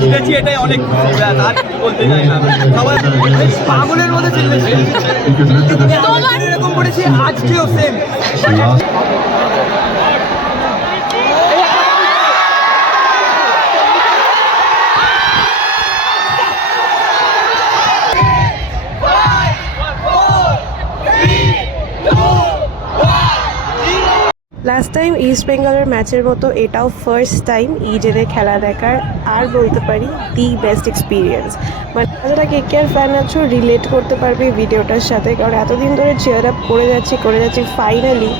জিতেছি এটাই অনেক আর বলতে চাই না। সবাই পাগলের মধ্যে চিল্লেছি এরকম করেছি আজকেও সেম লাস্ট টাইম ইস্ট বেঙ্গলের ম্যাচের মতো এটাও ফার্স্ট টাইম ইডেনে খেলা দেখার, আর বলতে পারি দি বেস্ট এক্সপিরিয়েন্স মানে যারা কে কে আর ফ্যান আছো রিলেট করতে পারবে ভিডিওটার সাথে। কারণ এতদিন ধরে চেয়ার আপ করে যাচ্ছি করে যাচ্ছি ফাইনালি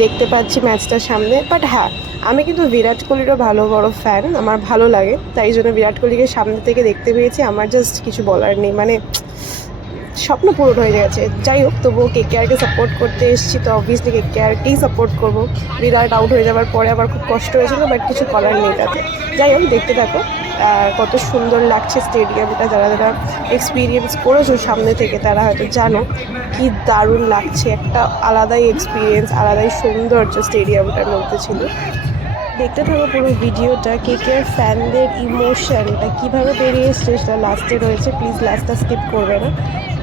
দেখতে পাচ্ছি ম্যাচটার সামনে। বাট হ্যাঁ আমি কিন্তু বিরাট কোহলিরও ভালো, বড় ফ্যান আমার ভালো লাগে। তাই জন্য বিরাট কোহলিকে সামনে থেকে দেখতে পেয়েছি। আমার জাস্ট কিছু বলার নেই। মানে স্বপ্ন পূরণ হয়ে গেছে। যাই হোক, তবুও কে কেয়ারকে সাপোর্ট করতে এসেছি, তো অবভিয়াসলি কে কেয়ারকেই সাপোর্ট করব। বিরাট আউট হয়ে যাওয়ার পরে আবার খুব কষ্ট হয়েছিল বাট কিছু করার নেই তাতে। যাই হোক, দেখতে থাকো কত সুন্দর লাগছে স্টেডিয়ামটা যারা যারা এক্সপিরিয়েন্স করেছ সামনে থেকে, তারা হয়তো জানো কি দারুণ লাগছে। একটা আলাদাই এক্সপিরিয়েন্স আলাদাই সৌন্দর্য স্টেডিয়ামটার মধ্যে ছিল। দেখতে থাকো পুরো ভিডিওটা কে কে ফ্যানদের ইমোশনটা কীভাবে বেরিয়ে এসছে সেটা লাস্টে রয়েছে। প্লিজ লাস্টটা স্কিপ করবে না।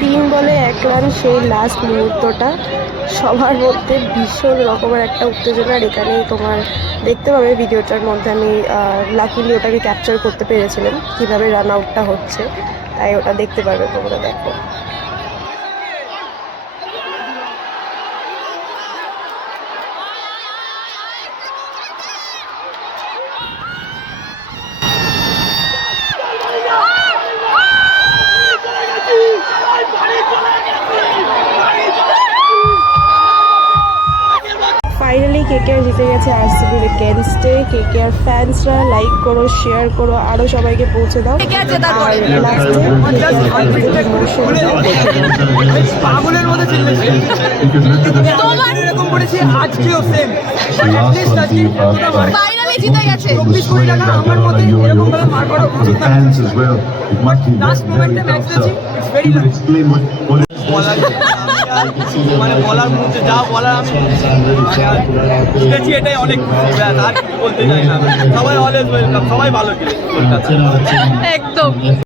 তিন বলে এক রান সেই লাস্ট মুহূর্তটা। সবার মধ্যে ভীষণ রকমের একটা উত্তেজনার এখানেই তোমার দেখতে পাবে ভিডিওটার মধ্যে আমি লাকিলি ওটাকে ক্যাপচার করতে পেরেছিলাম, কীভাবে রান আউটটা হচ্ছে, তাই ওটা দেখতে পারবে তোমরা দেখো। ফাইনালি কে কে জিতে গেছে আরসিবির এগেনস্টে কে কে আর ফ্যান্সরা লাইক করো শেয়ার করো আরও সবাইকে পৌঁছে দাও। আর লাস্টে বেশ পাগলের মধ্যে চিল্লেছি তোমার- এরকম করেছি আজকেও সেম অ্যাটলিস্ট আজকে এতটা মার ফাইনালি জিতে গেছে। চব্বিশ কোটি টাকা আমার মতে এরকম ভাবে মার করা উচিত না fans as well. বলার মানে বলার মধ্যে যা বলার আমি জিতেছি এটাই অনেক খুশি আর কিছু বলতে চাই না। সবাই অলওয়েজ ওয়েলকাম সবাই ভালো খেলে কলকাতা একদম।